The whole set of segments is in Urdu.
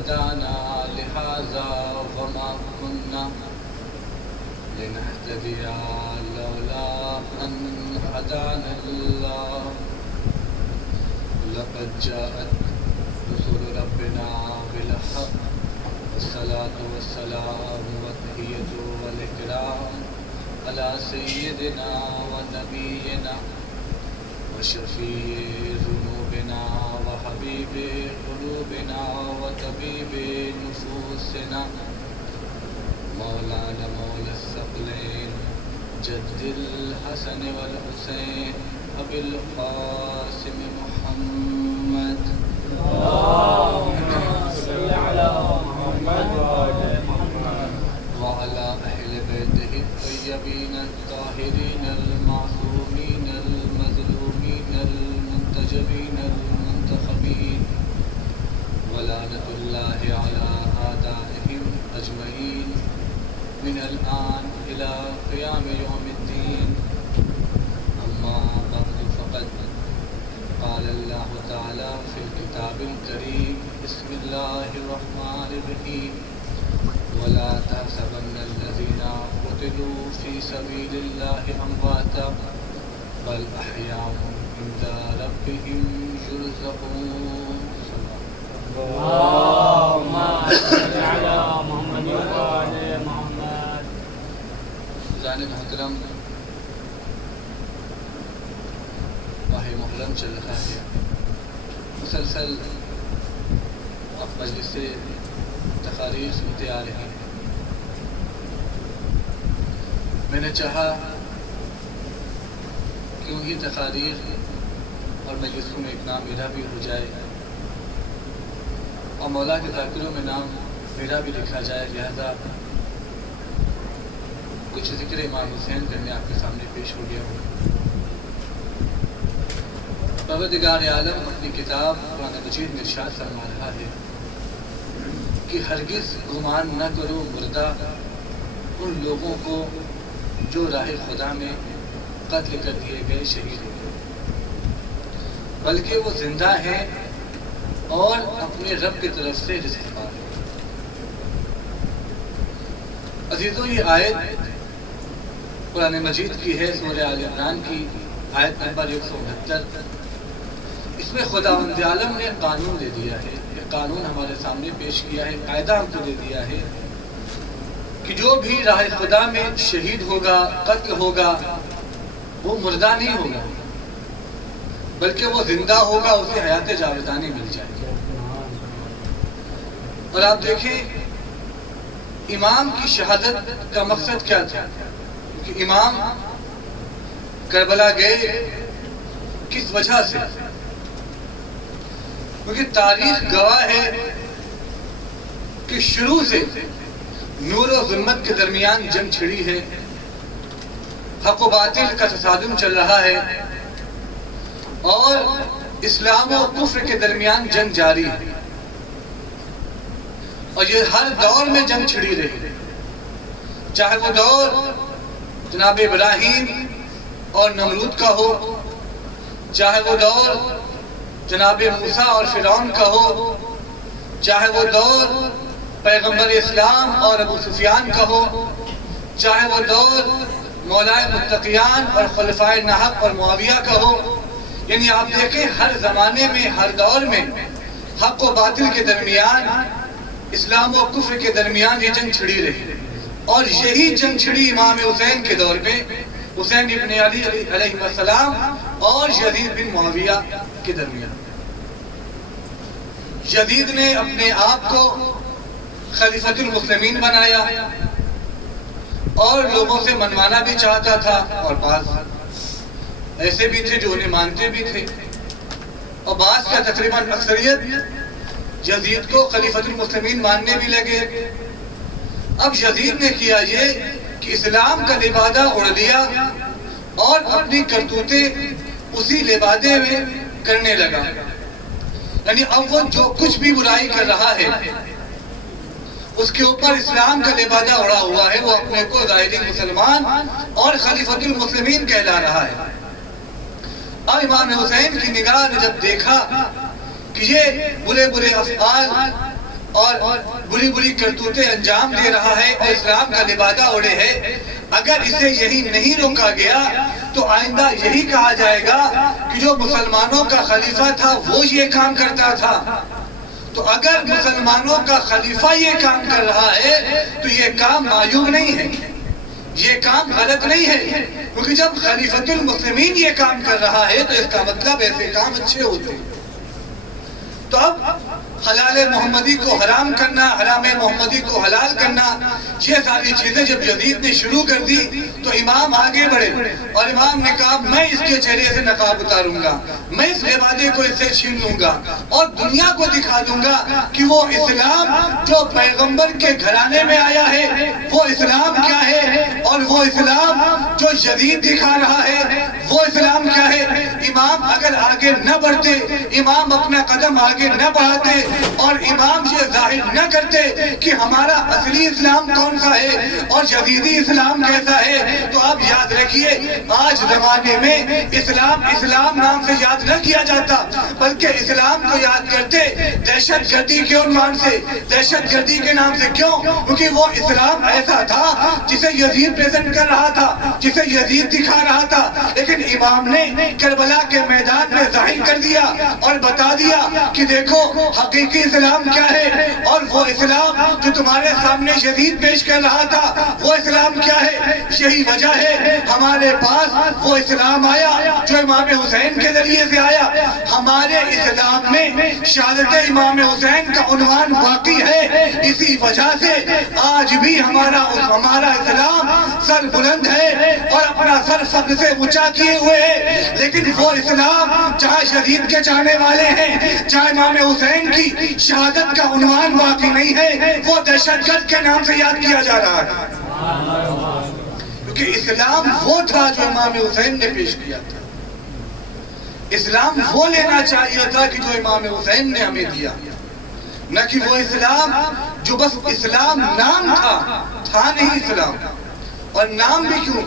هدانا لهذا وما كنا لنهتدي لولا أن هدانا الله لقد جاءت رسل ربنا بالحق والصلاة والسلام والتحية والإكرام على سيدنا ونبينا وشفيع ذنوبنا وحبيب قلوبنا وطبيب نفوسنا مولانا مولى الثقلين جد الحسن والحسين أبي القاسم محمد اللهم صل على محمد وعلى محمد وعلى أهل بيته الطيبين الطاهرين المعصومين المظلومين المنتجبين المنتخبين ولعنة الله على أعدائهم أجمعين من الآن إلى قيام يوم الدين. أما بعد فقد قال الله تعالى في الكتاب الكريم بسم الله الرحمن الرحيم ولا تحسبن الذين قتلوا في سبيل الله أمواتا بل أحياء عند ربهم يرزقون. اللهم صل على محمد وعلى محمد. جانب محترم ماہ محرم چل رہا ہے، مسلسل آپ مجلس سے تقاریر سنتے آ رہے ہیں. میں نے چاہا کہ انہی تقاریر اور مجلسوں میں ایک نام میرا بھی ہو جائے اور مولا کے ذاکروں میں نام میرا بھی لکھا جائے، لہذا کچھ ذکر امام حسین کرنے آپ کے سامنے پیش ہو گیا ہوں. پروردگار عالم اپنی کتاب قرآن مجید میں ارشاد فرما رہا ہے کہ ہرگز گمان نہ کرو مردہ ان لوگوں کو جو راہ خدا میں قتل کر دیے گئے، شہید ہو گئے، بلکہ وہ زندہ ہیں اور اپنے رب کی طرف سے رزق پا رہے ہیں. عزیزوں، یہ آیت قرآن مجید کی ہے، سورہ آل عمران کی آیت نمبر 169. اس میں خداوند عالم نے قانون دے دیا ہے، یہ قانون ہمارے سامنے پیش کیا ہے، قاعدہ ہم کو دے دیا ہے کہ جو بھی راہ خدا میں شہید ہوگا، قتل ہوگا، وہ مردہ نہیں ہوگا بلکہ وہ زندہ ہوگا، اسے حیات جاودانی مل جائے گی. اور آپ دیکھیں امام کی شہادت کا مقصد کیا تھا، کہ امام کربلا گئے کس وجہ سے؟ کیونکہ تاریخ گواہ ہے کہ شروع سے نور و ظلمت کے درمیان جنگ چھڑی ہے، حق و باطل کا تصادم چل رہا ہے اور اسلام و کفر کے درمیان جنگ جاری ہے، اور یہ ہر دور میں جنگ چھڑی رہی، چاہے وہ دور جناب ابراہیم اور نمرود کا ہو، چاہے وہ دور جناب موسیٰ اور فرعون کا ہو، چاہے وہ دور پیغمبر اسلام اور ابو سفیان کا ہو، چاہے وہ دور مولائے متقیان اور خلفائے نحق اور معاویہ کا ہو. یعنی آپ دیکھیں ہر زمانے میں، ہر دور میں حق و باطل کے درمیان، اسلام و کفر کے درمیان یہ جنگ چھڑی رہی، اور یہی جنگ چھڑی امام حسین کے دور پہ، حسین ابن علی علیہ السلام اور یزید بن معاویہ کے درمیان. یزید نے اپنے آپ کو خلیفۃ المسلمین بنایا اور لوگوں سے منوانا بھی چاہتا تھا، اور بعض ایسے بھی تھے جو انہیں مانتے بھی تھے، اور بعض کا تقریباً اکثریت یزید کو خلیفۃ المسلمین ماننے بھی لگے. اب یزید نے کیا یہ کہ اسلام کا لبادہ اڑ دیا اور اپنی کرتوتیں اسی لبادے میں کرنے لگا. یعنی اب وہ جو کچھ بھی برائی کر رہا ہے اس کے اوپر اسلام کا لبادہ اڑا ہوا ہے، وہ اپنے کو ظاہری مسلمان اور خلیفۃ المسلمین کہلا رہا ہے. اور امام حسین کی نگاہ نے جب دیکھا کہ یہ برے برے افعال اور بری بری کرتوتیں انجام دے رہا ہے اور اسلام کا لبادہ اوڑے ہے، اگر اسے یہی نہیں روکا گیا تو آئندہ یہی کہا جائے گا کہ جو مسلمانوں کا خلیفہ تھا وہ یہ کام کرتا تھا۔ تو اگر مسلمانوں کا خلیفہ یہ کام کر رہا ہے تو یہ کام معیوب نہیں ہے، یہ کام غلط نہیں ہے، کیونکہ جب خلیفۃ المسلمین یہ کام کر رہا ہے تو اس کا مطلب ایسے کام اچھے ہوتے ہیں۔ تو اب حلال محمدی کو حرام کرنا، حرام محمدی کو حلال کرنا، یہ ساری چیزیں جب یزید نے شروع کر دی تو امام آگے بڑھے اور امام نے کہا میں اس کے چہرے سے نقاب اتاروں گا، میں اس عبادے کو اس سے چھین لوں گا اور دنیا کو دکھا دوں گا کہ وہ اسلام جو پیغمبر کے گھرانے میں آیا ہے وہ اسلام کیا ہے، اور وہ اسلام جو یزید دکھا رہا ہے وہ اسلام کیا ہے۔ امام اگر آگے نہ بڑھتے، امام اپنا قدم آگے نہ بڑھاتے اور امام یہ ظاہر نہ کرتے کہ ہمارا اصلی اسلام کون سا ہے اور یزیدی اسلام کیسا ہے، تو آپ یاد رکھیے آج زمانے میں اسلام نام سے یاد نہ کیا جاتا، بلکہ اسلام کو یاد کرتے دہشت گردی کے عنوان سے، دہشت گردی کے نام سے۔ کیوں؟ کیونکہ وہ اسلام ایسا تھا جسے یزید پریزنٹ کر رہا تھا، جسے یزید دکھا رہا تھا، لیکن امام نے کربلا کے میدان میں ظاہر کر دیا اور بتا دیا کہ دیکھو حقیقی اسلام کیا ہے، اور وہ اسلام جو تمہارے سامنے یزید پیش کر رہا تھا وہ اسلام کیا ہے۔ یہی وجہ ہے ہمارے پاس وہ اسلام آیا جو امام حسین کے ذریعے سے آیا۔ ہمارے اسلام میں شہادت امام حسین کا عنوان باقی ہے، اسی وجہ سے آج بھی ہمارا اسلام سر بلند ہے اور اپنا سر فخر سے اونچا کیے ہوئے ہے، لیکن وہ اسلام جہاں یزید کے چاہنے والے ہیں، جہاں امام حسین کی شہادت کا عنوان باقی نہیں ہے، وہ دہشت گرد کے نام سے یاد کیا جا رہا ہے، کیونکہ اسلام وہ تھا جو امام حسین نے پیش کیا تھا۔ اسلام وہ لینا چاہیے تھا کہ جو امام حسین نے ہمیں دیا، نہ کہ وہ اسلام جو بس اسلام نام تھا نہیں اسلام۔ اور نام بھی کیوں،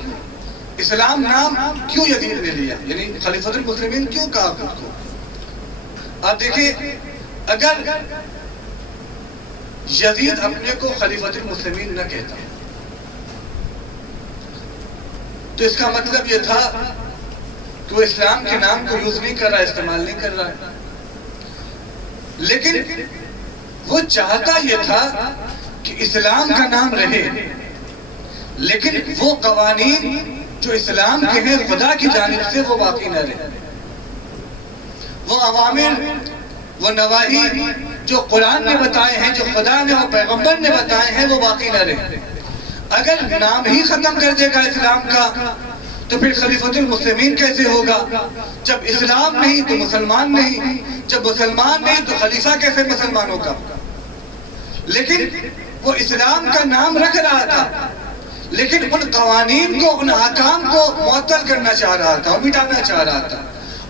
اسلام نام کیوں یزید نے لیا، یعنی خلیفۃ المسلمین کیوں کہا خود کو؟ آپ دیکھیں اگر یزید اپنے کو خلیفۃ المسلمین نہ کہتا تو اس کا مطلب یہ تھا کہ وہ اسلام کے نام کو یوز نہیں کر رہا، استعمال نہیں کر رہا ہے، لیکن وہ چاہتا یہ تھا کہ اسلام کا نام رہے، لیکن وہ قوانین جو اسلام کے ہیں خدا کی جانب سے وہ باقی نہ رہے، وہ اوامر وہ نواہی جو قرآن نے بتائے ہیں، جو خدا نے اور پیغمبر نے بتائے ہیں وہ باقی نہ رہے۔ اگر نام ہی ختم کر دے گا اسلام کا تو پھر خلیفۃ المسلمین کیسے ہوگا؟ جب اسلام نہیں تو مسلمان نہیں، جب مسلمان نہیں تو خلیفہ کیسے مسلمانوں کا؟ لیکن وہ اسلام کا نام رکھ رہا تھا، لیکن ان قوانین کو، ان احکام کو معطل کرنا چاہ رہا تھا اور مٹانا چاہ رہا تھا،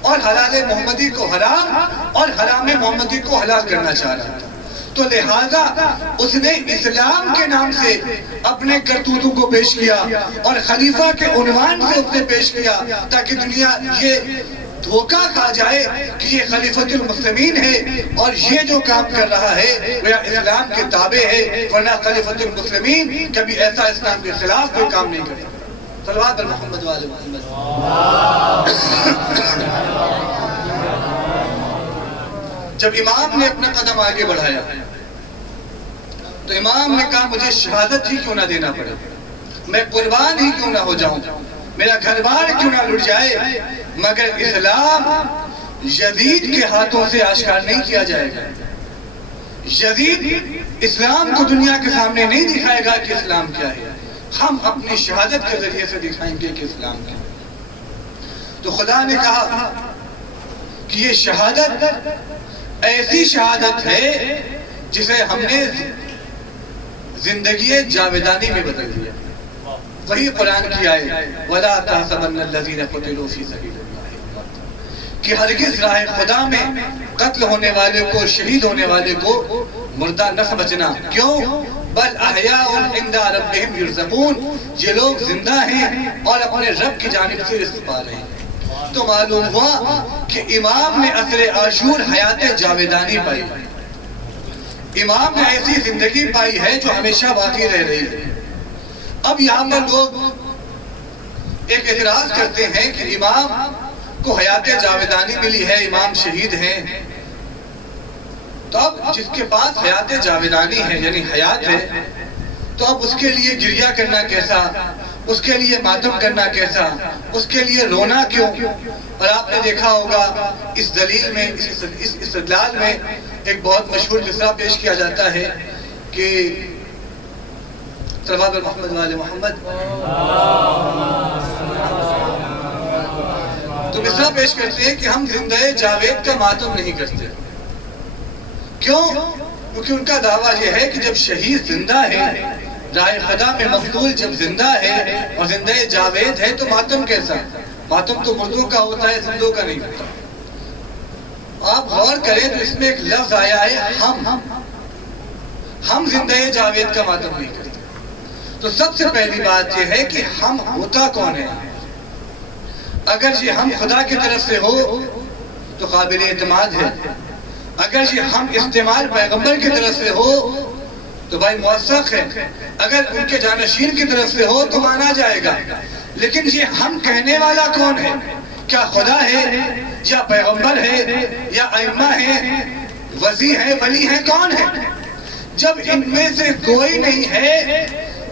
اور حلال محمدی کو حرام اور حرام محمدی کو حلال کرنا چاہ رہا تھا۔ تو لہذا اس نے اسلام کے نام سے اپنے کرتوتوں کو پیش کیا اور خلیفہ کے عنوان سے اس نے پیش کیا، تاکہ دنیا یہ دھوکہ کھا جائے کہ یہ خلیفۃ المسلمین ہے اور یہ جو کام کر رہا ہے وہ اسلام کے تابع ہے، ورنہ خلیفۃ المسلمین کبھی ایسا اسلام کے خلاف کوئی کام نہیں کرے۔ صلوات بر محمد وآل محمد۔ جب امام نے اپنا قدم آگے بڑھایا تو امام نے کہا مجھے شہادت ہی کیوں نہ دینا پڑے، میں قربان ہی کیوں نہ ہو جاؤں، میرا گھر بار کیوں نہ لٹ جائے، مگر اسلام یزید کے ہاتھوں سے آشکار نہیں کیا جائے گا۔ یزید اسلام کو دنیا کے سامنے نہیں دکھائے گا کہ اسلام کیا ہے، ہم اپنی شہادت کے ذریعے سے دکھائیں گے کہ اسلام کیا ہے۔ تو خدا نے کہا کہ یہ شہادت ایسی شہادت ہے جسے ہم نے زندگی جاویدانی میں بدل دیا۔ وہی قرآن کی آئے وَلَا تَحْسَبَنَّ الَّذِينَ قُتِلُوا فِي سَبِيلِ اللَّهِ، کہ ہرگز راہ خدا میں قتل ہونے والے کو، شہید ہونے والے کو مردہ نہ سمجھنا۔ کیوں؟ بل احیاء عند ربہم یرزقون، یہ لوگ زندہ ہیں اور اپنے رب کی جانب سے رزق پا رہے ہیں۔ تو معلوم ہوا کہ امام نے عصر عاشور حیات جاویدانی پائی، امام نے ایسی زندگی پائی ہے جو ہمیشہ باقی رہ رہی ہے۔ اب یہاں پر لوگ ایک اعتراض کرتے ہیں کہ امام کو حیات جاویدانی ملی ہے، امام شہید ہیں، تو اب جس کے پاس حیات جاویدانی ہے یعنی حیات ہے، تو اب اس کے لیے گریہ کرنا کیسا، اس کے لیے ماتم کرنا کیسا، اس کے لیے رونا کیوں؟ اور آپ نے دیکھا ہوگا اس دلیل میں، اس استدلال میں ایک بہت مشہور قصہ پیش کیا جاتا ہے کہ صلوات محمد والے محمد، تو قصہ پیش کرتے ہیں کہ ہم زندہ جاوید کا ماتم نہیں کرتے۔ کیوں؟ کیونکہ ان کا دعویٰ یہ ہے کہ جب شہید زندہ ہے، رائے خدا میں مقتول جب زندہ ہے اور زندہ جاوید ہے تو ماتم کیسا؟ ماتم تو مردوں کا ہوتا ہے، زندوں کا نہیں ہوتا۔ آپ غور کریں تو اس میں ایک لفظ آیا ہے ہم زندہ جاوید کا ماتم نہیں کرتے۔ تو سب سے پہلی بات یہ ہے کہ ہم ہوتا کون ہے؟ اگر یہ ہم خدا کی طرف سے ہو تو قابل اعتماد ہے، اگر یہ ہم استعمال پیغمبر کی طرف سے ہو تو بھائی موثق ہے، اگر ان کے جانشین کی طرف سے ہو تو مانا جائے گا۔ لیکن یہ ہم کہنے والا کون ہے؟ کیا خدا ہے یا پیغمبر ہے یا ائمہ ہے، وزیر ہے، ولی ہے، کون ہے؟ جب ان میں سے کوئی نہیں ہے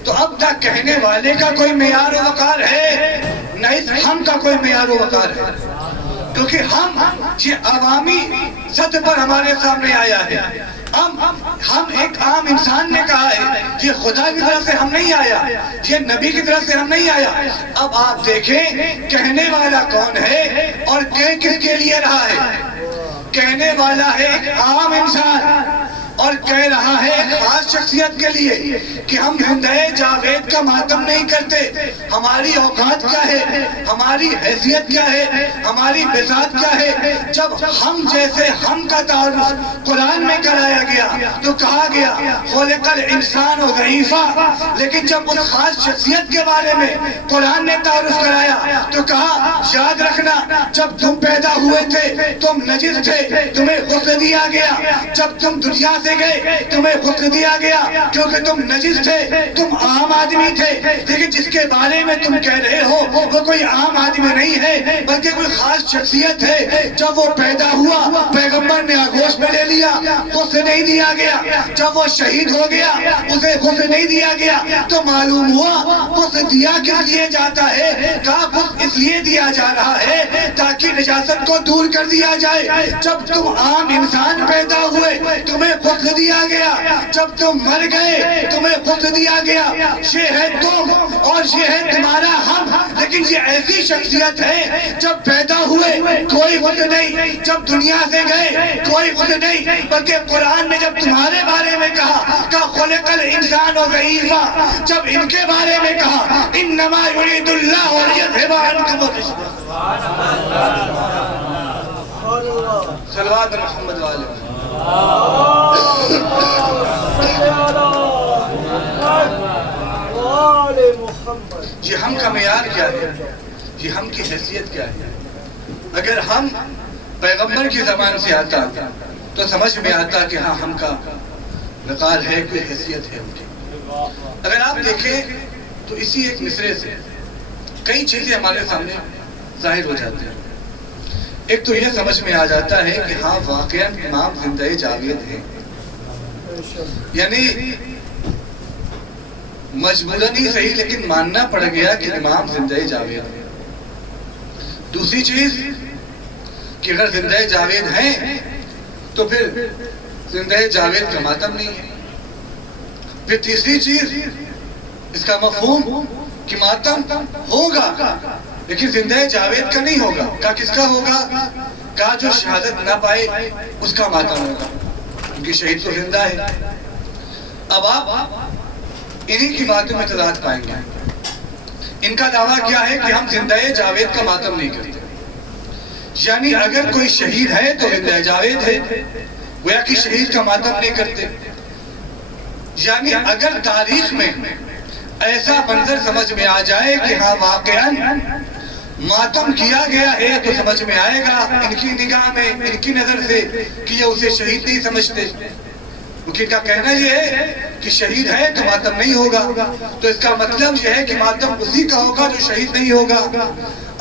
تو اب تک کہنے والے کا کوئی معیار و وقار ہے؟ نہیں، ہم کا کوئی معیار و وقار ہے، کیونکہ ہم یہ عوامی سطح پر ہمارے سامنے آیا ہے۔ ہم ایک عام انسان نے کہا ہے، یہ خدا کی طرف سے ہم نہیں آیا، یہ نبی کی طرف سے ہم نہیں آیا۔ اب آپ دیکھیں کہنے والا کون ہے اور کہہ کس کے لیے رہا ہے؟ کہنے والا ہے ایک عام انسان اور کہہ رہا ہے ایک خاص شخصیت کے لیے کہ ہم زندہ جاوید کا ماتم نہیں کرتے۔ ہماری اوقات کیا ہے، ہماری حیثیت کیا ہے، ہماری بذات کیا ہے؟ جب ہم جیسے ہم کا تعارف قرآن میں کرایا گیا تو کہا گیا خلق الانسان ضعیفا، لیکن جب اس خاص شخصیت کے بارے میں قرآن نے تعارف کرایا تو کہا یاد رکھنا جب تم پیدا ہوئے تھے تم نجس تھے، تمہیں غسل دیا گیا، جب تم دنیا سے گئے تمہیں غسل دیا گیا کیونکہ تم نجس تھے، تم عام آدمی تھے۔ لیکن جس کے بارے میں تم کہہ رہے ہو وہ کوئی عام آدمی نہیں ہے بلکہ کوئی خاص شخصیت ہے۔ جب وہ پیدا ہوا پیغمبر نے آغوش میں لے لیا، غسل نہیں دیا گیا۔ جب وہ شہید ہو گیا اسے غسل نہیں دیا گیا، تو معلوم ہوا غسل دیا کس لیے جاتا ہے؟ کہا غسل اس لیے دیا جا رہا ہے تاکہ نجاست کو دور کر دیا جائے۔ جب تم عام انسان پیدا ہوئے تمہیں غسل دیا گیا، جب تم مر گئے تمہیں غسل دیا گیا۔ یہ ہے تم اور یہ ہے تمہارا ہم، لیکن یہ ایسی شخصیت ہے جب پیدا ہوئے کوئی غسل نہیں، جب دنیا سے گئے کوئی غسل نہیں، بلکہ قرآن نے جب تمہارے بارے میں کہا کہ خلق الانسان ضعیفا، جب ان کے بارے میں کہا انما یرید اللہ لیذھب عنکم الرجس۔ صلوات محمد والے یہ ہم کا معیار کیا ہے، یہ ہم کی حیثیت کیا ہے؟ اگر ہم پیغمبر کی زبان سے آتا تو سمجھ میں آتا کہ ہاں ہم کا وقار ہے، کوئی حیثیت ہے ان کی۔ اگر آپ دیکھیں تو اسی ایک مصرے سے کئی چیزیں ہمارے سامنے ظاہر ہو جاتی ہیں۔ ایک تو یہ سمجھ میں آ جاتا ہے کہ ہاں واقعاً امام زندہ جاوید ہیں، یعنی مجبوراً ہی صحیح لیکن ماننا پڑ گیا کہ امام زندہ جاوید ہیں۔ دوسری چیز کہ اگر زندہ جاوید ہیں تو پھر زندہ جاوید کا ماتم نہیں ہے۔ پھر تیسری چیز اس کا مفہوم کہ ماتم ہوگا لیکن زندہ جاوید کا نہیں ہوگا۔ کہا کس کا ہوگا؟ کہا جو شہادت نہ پائے اس کا ماتم ہوگا، کیونکہ شہید تو زندہ ہے۔ اب آپ انہی کی باتوں میں تضاد پائیں گے۔ ان کا دعویٰ کیا ہے کہ ہم زندہ جاوید کا ماتم نہیں کرتے، یعنی اگر کوئی شہید ہے تو زندہ جاوید ہے، گویا کہ شہید کا ماتم نہیں کرتے۔ یعنی اگر تاریخ میں ایسا منظر سمجھ میں آ جائے کہ ہاں واقعاً ماتم کیا گیا ہے تو سمجھ میں آئے گا ان کی نگاہ میں، ان کی نظر سے کہ یہ اسے شہید نہیں سمجھتے۔ کیونکہ ان کا کہنا یہ ہے کہ شہید ہے تو ماتم نہیں ہوگا، تو اس کا مطلب یہ ہے کہ ماتم اسی کا ہوگا جو شہید نہیں ہوگا۔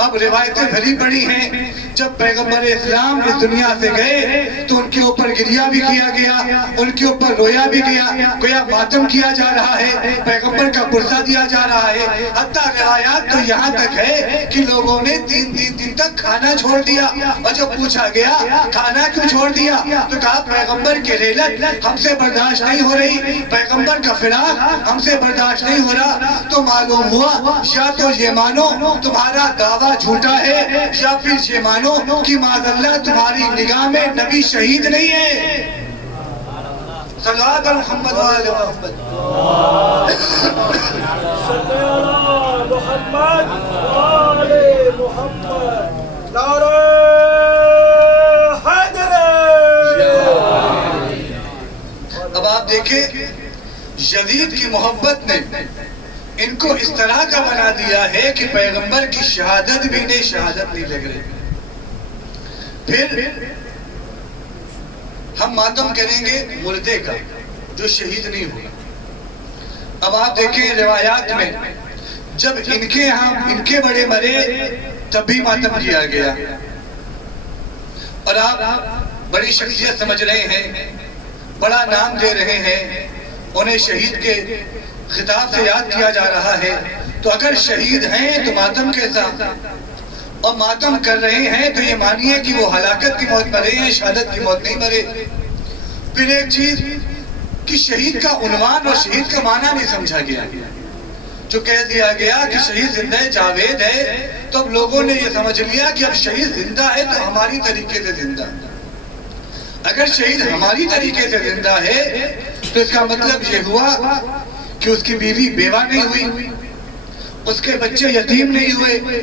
اب روایتیں بھری پڑی ہیں، جب پیغمبر اسلام اس دنیا سے گئے تو ان کے اوپر گریہ بھی کیا گیا، ان کے اوپر رویا بھی گیا، گویا ماتم کیا جا رہا ہے، پیغمبر کا پرسہ دیا جا رہا ہے۔ حتیٰ روایات تو یہاں تک ہے کہ لوگوں نے 3 دن تک کھانا چھوڑ دیا، اور جب پوچھا گیا کھانا کیوں چھوڑ دیا تو کہا پیغمبر کی ریلت ہم سے برداشت نہیں ہو رہی، پیغمبر کا فراق ہم سے برداشت نہیں ہو رہا۔ تو معلوم ہوا یا تو یہ مانو تمہارا دعویٰ جھوٹا ہے، یا پھر یہ مانو کہ معاذ اللہ تمہاری نگاہ میں نبی شہید نہیں ہے۔ صلوات محمد و آل محمد، صلی اللہ محمد و آل محمد، نعرہ حیدر۔ اب آپ دیکھیں یزید کی محبت نے ان کو اس طرح کا بنا دیا ہے کہ پیغمبر کی شہادت بھی نہیں، شہادت نہیں لگ رہی۔ پھر ہم ماتم کریں گے مردے کا جو شہید نہیں ہوگا۔ اب آپ دیکھیں روایات میں جب ان کے ہاں ان کے بڑے مرے تب بھی ماتم کیا گیا، اور آپ بڑی شخصیت سمجھ رہے ہیں، بڑا نام دے رہے ہیں، انہیں شہید کے خطاب سے یاد کیا جا رہا ہے، تو اگر شہید ہیں تو ماتم کیسا؟ اور ماتم کر رہے ہیں تو یہ مانیے کہ وہ ہلاکت کی موت مرے ہیں، شہادت کی موت نہیں مرے۔ پھر ایک چیز کہ شہید کا عنوان اور شہید کا معنی نہیں سمجھا گیا، جو کہہ دیا گیا کہ شہید زندہ جاوید ہے، تو اب لوگوں نے یہ سمجھ لیا کہ اب شہید زندہ ہے تو ہماری طریقے سے زندہ۔ اگر شہید ہماری طریقے سے زندہ ہے تو اس کا مطلب یہ ہوا کہ اس کی بیوی بیوہ نہیں ہوئی، اس کے بچے یتیم نہیں ہوئے،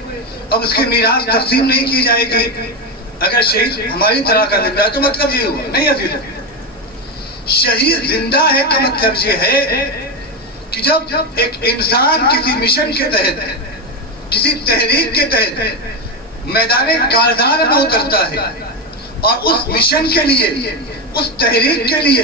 اب اس کے میراث تقسیم نہیں کی جائے گی۔ اگر شہید ہماری طرح کا زندہ ہے تو مطلب یہ ہوا نہیں عزیز، شہید زندہ ہے کا مطلب یہ ہے کہ جب ایک انسان کسی مشن کے تحت، کسی تحریک کے تحت میدان کارزار میں اترتا ہے اور اس مشن کے لیے، اس تحریک کے لیے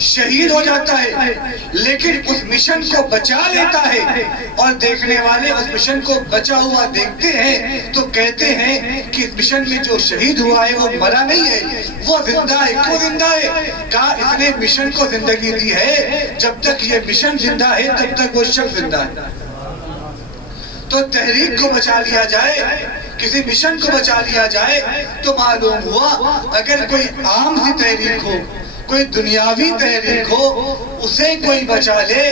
شہید ہو جاتا ہے، لیکن اس مشن کو بچا لیتا ہے اور دیکھنے والے اس مشن کو بچا ہوا دیکھتے ہیں تو کہتے ہیں کہ اس مشن میں جو شہید ہوا ہے وہ مرا نہیں ہے، وہ زندہ ہے۔ کیوں زندہ ہے؟ کہا اس نے مشن کو زندگی دی ہے، جب تک یہ مشن زندہ ہے تب تک وہ شخص زندہ ہے۔ تو تحریک کو بچا لیا جائے، کسی مشن کو بچا لیا جائے، تو معلوم ہوا اگر کوئی عام سی تحریک ہو، کوئی دنیاوی تحریک ہو، اسے کوئی بچا لے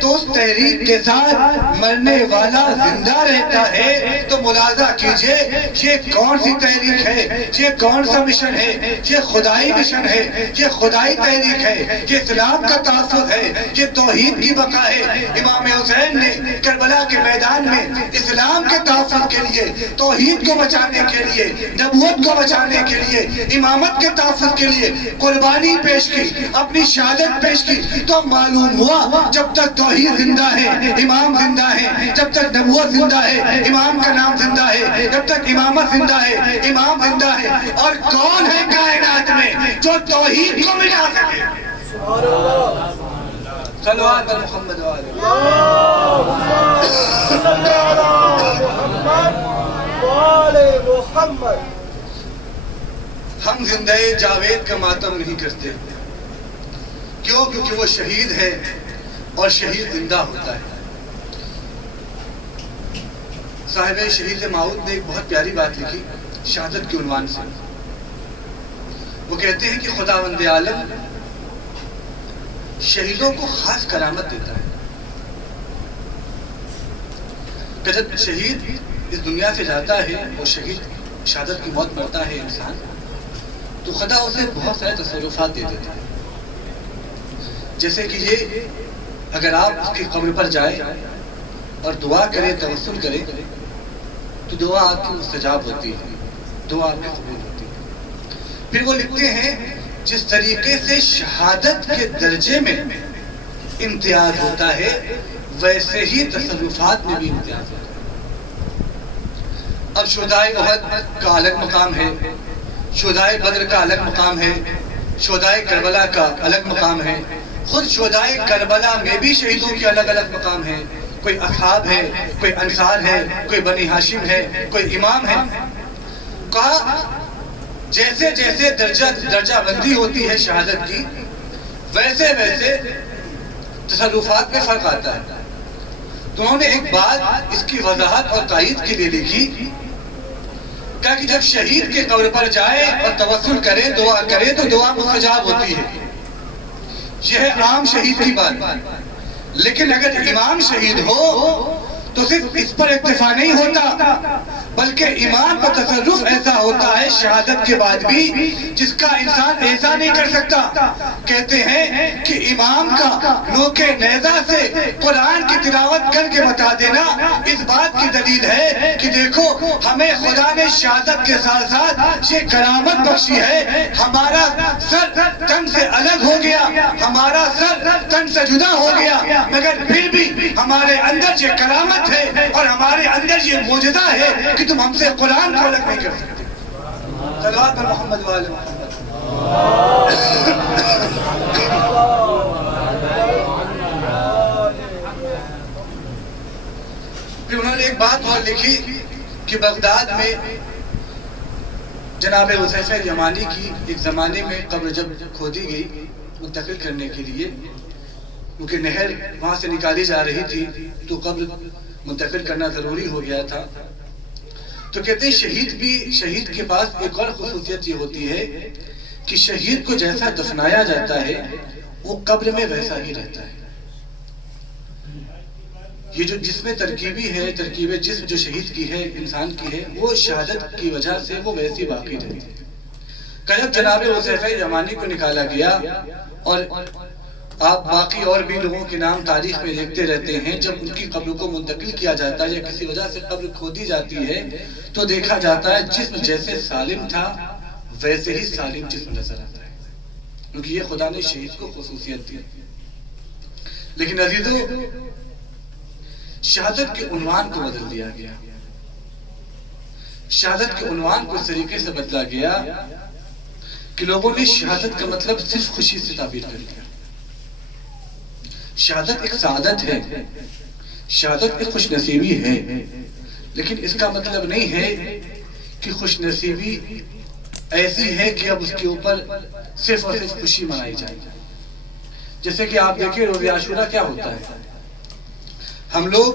تو اس تحریک کے ساتھ مرنے والا زندہ رہتا ہے۔ تو ملاحظہ کیجئے یہ کون سی تحریک ہے، یہ کون سا مشن ہے؟ یہ خدائی مشن ہے، یہ خدائی تحریک ہے، یہ اسلام کا تحفظ ہے، یہ توحید کی بقا ہے۔ امام حسین نے کربلا کے میدان میں اسلام کے تحفظ کے لیے، توحید کو بچانے کے لیے، نبوت کو بچانے کے لیے، امامت کے تحفظ کے لیے قربانی پیش کی، اپنی شہادت پیش کی۔ تو معلوم ہوا جب تک توحید زندہ ہے امام زندہ ہے، جب تک نبوت زندہ ہے امام کا نام زندہ ہے، جب تک امامت زندہ ہے امام زندہ ہے۔ اور کون ہے کائنات میں جو توحید کو مٹا سکے؟ سبحان اللہ، صلوات محمد و آلہ صلی اللہ محمد و آل محمد۔ ہم زندہ جاوید کا ماتم نہیں کرتے، کیوں؟ کیونکہ وہ شہید ہے اور شہید زندہ ہوتا ہے۔ صاحب شہید ماؤد نے ایک بہت پیاری بات لکھی شہادت کے عنوان سے۔ وہ کہتے ہیں کہ خداوند عالم شہیدوں کو خاص کرامت دیتا ہے کہ جب شہید اس دنیا سے جاتا ہے، وہ شہید شہادت کی موت مرتا ہے انسان، تو خدا اسے بہت سارے تصرفات دے دیتا ہے۔ جیسے کہ یہ اگر آپ اس کی قبر پر جائیں اور دعا کریں، توسل کریں، تو دعا آپ کی مستجاب ہوتی ہے، دعا آپ کی قبول ہوتی ہے۔ پھر وہ لکھتے ہیں جس طریقے سے شہادت کے درجے میں امتیاز ہوتا ہے ویسے ہی تصرفات میں بھی امتیاز ہوتا ہے۔ اب شہدائے احد کا الگ مقام ہے، شہدائے بدر کا الگ مقام ہے، شہدائے کربلا کا الگ مقام ہے، خود شہدائے کربلا میں بھی شہیدوں کے الگ الگ مقام ہیں. کوئی اصحاب ہے، کوئی انصار ہے، کوئی بنی ہاشم ہے، کوئی امام ہے. کہا جیسے جیسے درجہ بندی ہوتی ہے شہادت کی، ویسے ویسے تصرفات میں فرق آتا ہے. تو انہوں نے ایک بات اس کی وضاحت اور تائید کے لیے لکھی، کہا کہ جب شہید کے قبر پر جائے اور توسل کرے، دعا کرے تو دعا مستجاب ہوتی ہے. یہ ہے عام شہید کی بات. لیکن اگر امام شہید ہو تو صرف اس پر اکتفا نہیں ہوتا، بلکہ امام کا تصرف ایسا ہوتا ہے شہادت کے بعد بھی جس کا انسان ایسا نہیں کر سکتا. کہتے ہیں کہ امام کا نوک نیزہ سے قرآن کی تلاوت کر کے بتا دینا اس بات کی دلیل ہے کہ دیکھو ہمیں خدا نے شہادت کے ساتھ ساتھ یہ کرامت بخشی ہے. ہمارا سر تن سے الگ ہو گیا، ہمارا سر تن سے جدا ہو گیا، مگر پھر بھی ہمارے اندر یہ کرامت ہے اور ہمارے اندر یہ معجزہ ہے کہ تم ہم سے قرآن کو الگ نہیں کر سکتے. صلوات پر محمد و آل محمد. پھر انہوں نے ایک بات اور لکھی کہ بغداد میں جناب حذیفہ یمانی کی ایک زمانے میں قبر جب کھودی گئی منتقل کرنے کے لیے، کیونکہ نہر وہاں سے نکالی جا رہی تھی تو قبر منتقل کرنا ضروری ہو گیا تھا. تو کہتے ہیں شہید کے پاس ایک اور خصوصیت یہ ہوتی ہے کہ شہید کو جیسا دفنایا جاتا ہے وہ قبر میں ویسا ہی رہتا ہے. یہ جو جسم ترکیبی ہے، ترکیب جسم جو شہید کی ہے، انسان کی ہے، وہ شہادت کی وجہ سے وہ ویسی باقی رہتی ہے. جب جناب حذیفہ یمانی کو نکالا گیا، اور آپ باقی اور بھی لوگوں کے نام تاریخ میں دیکھتے رہتے ہیں، جب ان کی قبر کو منتقل کیا جاتا ہے یا کسی وجہ سے قبر کھودی جاتی ہے تو دیکھا جاتا ہے جسم جیسے سالم تھا ویسے ہی سالم جسم نظر آتا ہے، کیونکہ یہ خدا نے شہید کو خصوصیت دی. لیکن عزیزو، شہادت کے عنوان کو بدل دیا گیا. شہادت کے عنوان کو اس طریقے سے بدلا گیا کہ لوگوں نے شہادت کا مطلب صرف خوشی سے تعبیر کر دیا. شہادت ایک سعادت ہے، شہادت ایک خوش نصیبی ہے، لیکن اس کا مطلب نہیں ہے کہ خوش نصیبی ایسی ہے کہ اب اس کے اوپر صرف اور صرف خوشی منائی جائے. جیسے کہ آپ دیکھیں روز عاشورہ کیا ہوتا ہے، ہم لوگ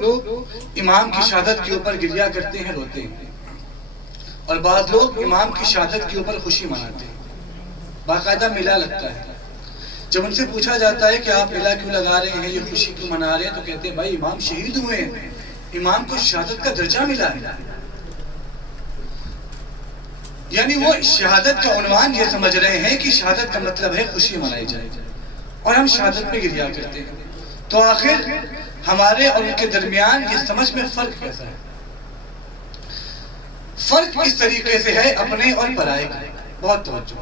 امام کی شہادت کے اوپر گریہ کرتے ہیں، روتے ہیں، اور بعض لوگ امام کی شہادت کے اوپر خوشی مناتے ہیں، باقاعدہ میلہ لگتا ہے. جب ان سے پوچھا جاتا ہے کہ آپ میلہ کیوں لگا رہے ہیں، یہ خوشی کیوں منا رہے ہیں، تو کہتے ہیں بھائی امام شہید ہوئے ہیں، امام کو شہادت کا درجہ ملا ہے. یعنی وہ شہادت کا عنوان یہ سمجھ رہے ہیں کہ شہادت کا مطلب ہے خوشی منائی جائے، اور ہم شہادت پہ گریہ کرتے ہیں. تو آخر ہمارے اور ان کے درمیان یہ سمجھ میں فرق کیسا ہے؟ فرق اس طریقے سے ہے اپنے اور پرائے کا. بہت توجہ.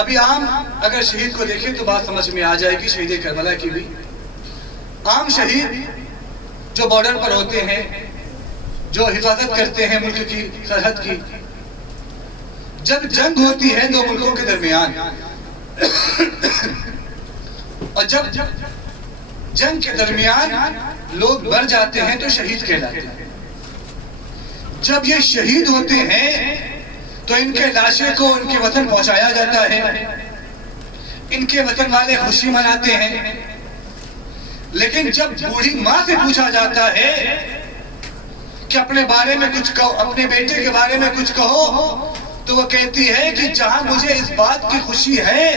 ابھی عام اگر شہید کو دیکھیں تو بات سمجھ میں آ جائے گی شہید کربلا کی بھی. عام شہید جو بارڈر پر ہوتے ہیں، جو حفاظت کرتے ہیں ملک کی سرحد کی، جب جنگ ہوتی ہے دو ملکوں کے درمیان، اور جب جنگ کے درمیان لوگ مر جاتے ہیں تو شہید کہلاتے ہیں. جب یہ شہید ہوتے ہیں تو ان کے لاشیں کو ان کے وطن پہنچایا جاتا ہے، ان کے وطن والے خوشی مناتے ہیں. لیکن جب بوڑھی ماں سے پوچھا جاتا ہے کہ اپنے بارے میں کچھ کہو، اپنے بیٹے کے بارے میں کچھ کہو، تو وہ کہتی ہے کہ جہاں مجھے اس بات کی خوشی ہے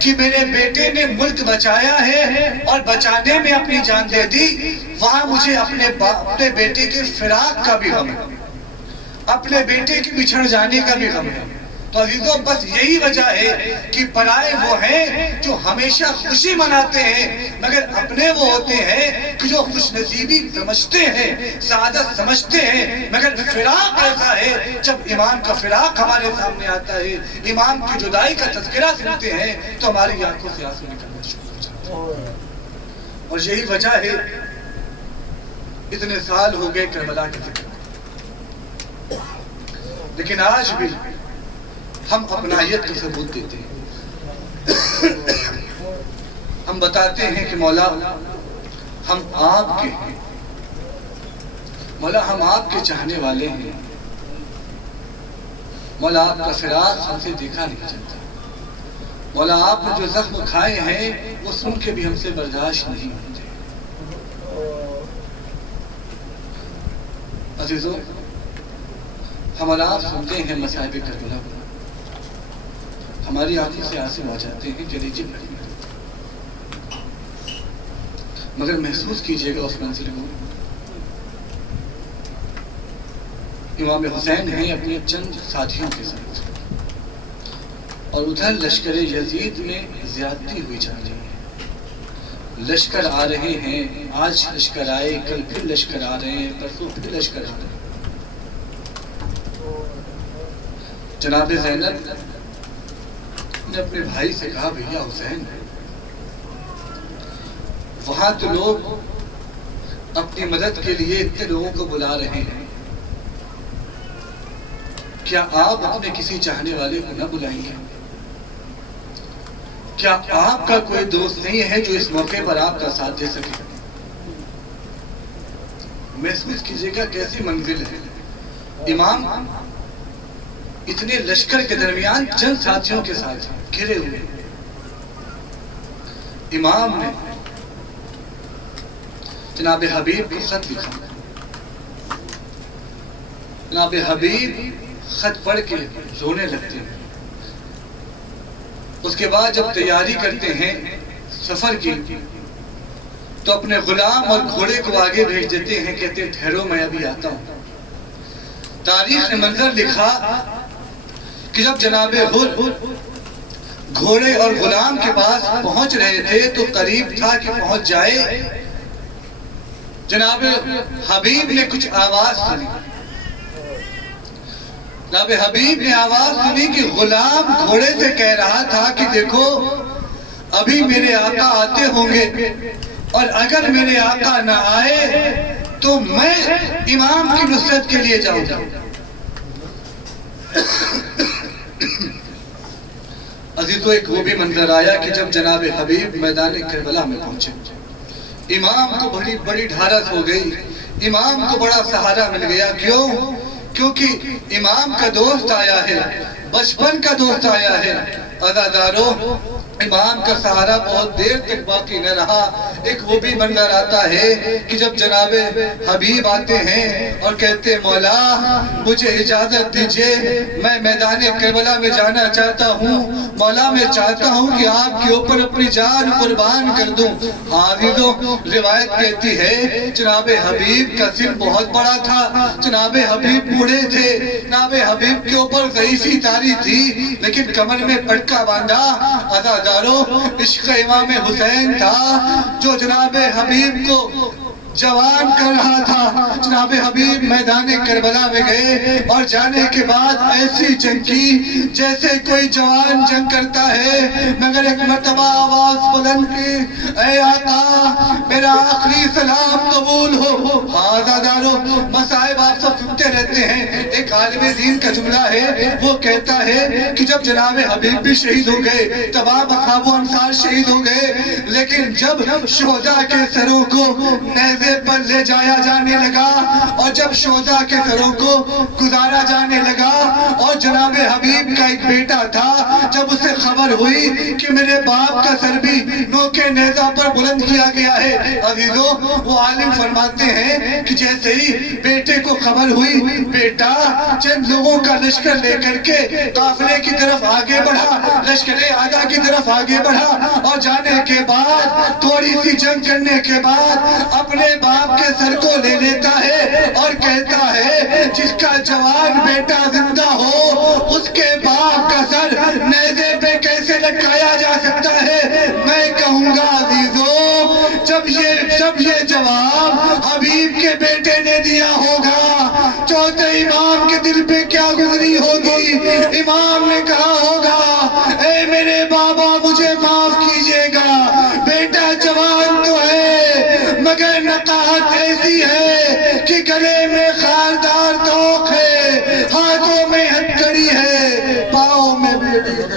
کہ میرے بیٹے نے ملک بچایا ہے اور بچانے میں اپنی جان دے دی، وہاں مجھے اپنے بیٹے کے فراق کا بھی غم ہے، اپنے بیٹے کے بچھڑ جانے کا بھی غم ہے. تو عزیزوں، بس یہی وجہ ہے کہ پرائے وہ ہیں جو ہمیشہ خوشی مناتے ہیں، مگر اپنے وہ ہوتے ہیں کہ جو خوش نصیبی سمجھتے ہیں، سعادت سمجھتے ہیں. مگر فراق ایسا ہے، جب امام کا فراق ہمارے سامنے آتا ہے، امام کی جدائی کا تذکرہ سنتے ہیں تو ہماری آنکھوں سے آنسو نکلنا شروع ہو جاتے ہیں. اور یہی وجہ ہے اتنے سال ہو گئے کربلا کے ذکر، لیکن آج بھی ہم اپنائیت کا ثبوت دیتے ہیں. ہم بتاتے ہیں کہ مولا ہم آپ کے ہیں، مولا ہم آپ کے چاہنے والے ہیں، مولا آپ کا فراق ہم سے دیکھا نہیں جاتا، مولا آپ نے جو زخم کھائے ہیں وہ سن کے بھی ہم سے برداشت نہیں ہوتے۔ عزیزوں، ہم آپ سنتے ہیں مصائب کربلا کو، ہماری آنکھوں سے آنسو آ جاتے ہیں، کلیجے بھر جاتے ہیں، مگر محسوس کیجئے گا اس منزل کو۔ امام حسین ہیں اپنے چند ساتھیوں کے ساتھ، اور ادھر لشکر یزید میں زیادتی ہوئی جا رہی ہے، لشکر آ رہے ہیں، آج لشکر آئے، کل پھر لشکر آ رہے ہیں، پرسوں پھر لشکر آ رہے ہیں۔ جناب زینب نے اپنے بھائی سے کہا بھیا حسین، وہاں تو لوگ اپنی مدد کے لیے اتنے لوگوں کو بلا رہے ہیں، کیا آپ اپنے کسی چاہنے والے کو نہ بلائیں گے؟ کیا آپ کا کوئی دوست نہیں ہے جو اس موقع پر آپ کا ساتھ دے سکے؟ محسوس کیجئے گا کیسی منزل ہے، امام اتنے لشکر کے درمیان چند ساتھیوں کے ساتھ گھرے ہوئے، امام نے جناب حبیب کو خط لکھا، جناب حبیب خط پڑھ کے رونے لگتے ہیں، اس کے بعد جب تیاری کرتے ہیں سفر کی تو اپنے غلام اور گھوڑے کو آگے بھیج دیتے ہیں، کہتے ہیں ٹھہرو میں ابھی آتا ہوں۔ تاریخ نے منظر لکھا کہ جب جناب حر گھوڑے اور غلام کے پاس پہنچ رہے تھے تو قریب تھا کہ پہنچ جائے، جناب حبیب نے کچھ آواز سنی، جناب حبیب نے آواز سنی کہ غلام گھوڑے سے کہہ رہا تھا کہ دیکھو ابھی میرے آقا آتے ہوں گے، اور اگر میرے آقا نہ آئے تو میں امام کی نصرت کے لیے جاؤں گا۔ عزیزو، ایک وہ بھی منظر آیا کہ جب جناب حبیب میدان کربلا میں پہنچے، امام کو بڑی ڈھارس ہو گئی، امام کو بڑا سہارا مل گیا۔ کیوں؟ کیونکہ امام کا دوست آیا ہے، بچپن کا دوست آیا ہے۔ عزادارو، امام کا سہارا بہت دیر تک باقی نہ رہا۔ ایک وہ بھی منظر آتا ہے کہ جب جناب حبیب آتے ہیں اور کہتے ہیں مولا مجھے اجازت دیجئے، میں میدان کربلا میں جانا چاہتا ہوں، مولا میں چاہتا ہوں کہ آپ کے اوپر اپنی جان قربان کر دوں۔ حافظو، روایت کہتی ہے جناب حبیب کا سن بہت بڑا تھا، جناب حبیب بوڑھے تھے، جناب حبیب کے اوپر ضعیفی تاری تھی، لیکن کمر میں پٹکا باندھا۔ عزادارو، عشق امام حسین تھا جو جناب حبیب کو جوان کر رہا تھا۔ جناب حبیب میدان کربلا میں گئے اور جانے کے بعد ایسی جنگ کی جیسے کوئی جوان جنگ کرتا ہے، مگر ایک مرتبہ آواز بلند کی، اے آقا میرا آخری سلام قبول ہو۔ عزادارو، مصائب آپ سب سنتے رہتے ہیں، ایک عالم دین کا جملہ ہے، وہ کہتا ہے کہ جب جناب حبیب بھی شہید ہو گئے، تمام اصحاب و انصار شہید ہو گئے، لیکن جب شہداء کے سروں کو نیزے پر لے جایا جانے لگا اور جب شہداء کے سروں کو گزارا جانے لگا اور جناب حبیب کا ایک بیٹا تھا، جب اسے خبر ہوئی کہ میرے باپ کا سر بھی نوکے نیزہ پر بلند کیا گیا ہے، عزیزو وہ عالم فرماتے ہیں کہ جیسے ہی بیٹے کو خبر ہوئی، بیٹا چند لوگوں کا لشکر لے کر کے قافلے کی طرف آگے بڑھا، لشکر آدھا کی طرف آگے بڑھا، اور جانے کے بعد تھوڑی سی جنگ کرنے کے بعد اپنے باپ کے سر کو لے لیتا ہے اور کہتا ہے جس کا جوان بیٹا زندہ ہو اس کے باپ کا سر نیزے پہ کیسے لٹکایا جا سکتا ہے؟ میں کہوں گا عزیزو، جب یہ جواب حبیب کے بیٹے نے دیا ہوگا، چوتھے امام کے دل پہ کیا گزری ہوگی؟ امام نے کہا ہوگا اے میرے بابا مجھے معاف کیجئے گا، بیٹا جوان تو ہے مگر نقاہت ایسی ہے کہ گلے میں خاردار توق ہے، ہاتھوں میں ہتھکڑی ہے، پاؤں میں بیڑی ہے۔